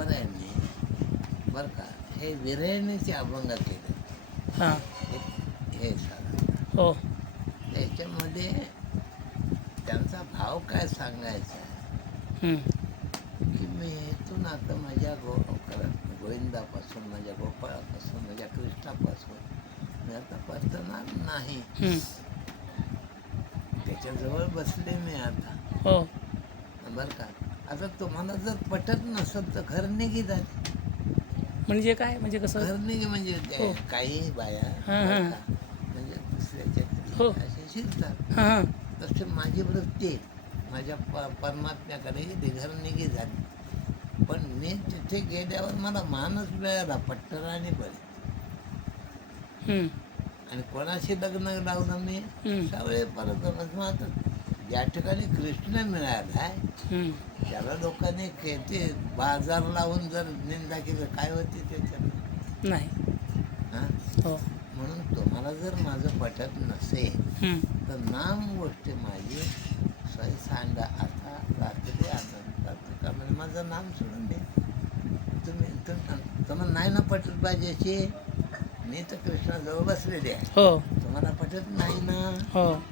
तुकारायांनी बरं का हे विरहिणीचे अभंग केले. हां. हे साधारण हो. त्याच्यामध्ये त्यांचा भाव काय सांगायचा हं. की मी इथून आता माझ्या गोविंदापासून, माझ्या गोपाळापासून, माझ्या कृष्णापासून मी आता परतणार नाही. हं. त्याच्याजवळ बसले मी आता. हो. बरं का आता तुम्हाला जर पटत नसेल तर घर निघी झाली. म्हणजे काय, म्हणजे कसं? घर निघी म्हणजे हो. काही बाया हां, बरं हां. का, म्हणजे दुसऱ्याच्या हो. घरी असे शिरतात. हां हां. तसे माझी वृत्ती आहे. माझ्या परमात्म्याकडे ते घर निघी झाली. पण मी तिथे गेल्यावर मला माणूस मिळाला पट्टर आणि बळी. हं. आणि कोणाशी लग्न लावलं मी हं. सगळे परत आता ज्या ठिकाणी कृष्ण मिळाला आहे हं. त्याला लोकांनी ते बाजार लावून जर निंदा केली काय होती त्याच्यात? नाही. हां हो. म्हणून तुम्हाला जर माझं पटत नसेल हं. तर नाम गोष्ट माझी सोय सांगा. आता रात्री आनंदात का म्हणजे माझं नाम सोडून दे. तुम्हाला नाही ना पटत पाहिजे. मी तर कृष्णाजवळ बसलेले आहे. हो. तुम्हाला पटत नाही ना. हो.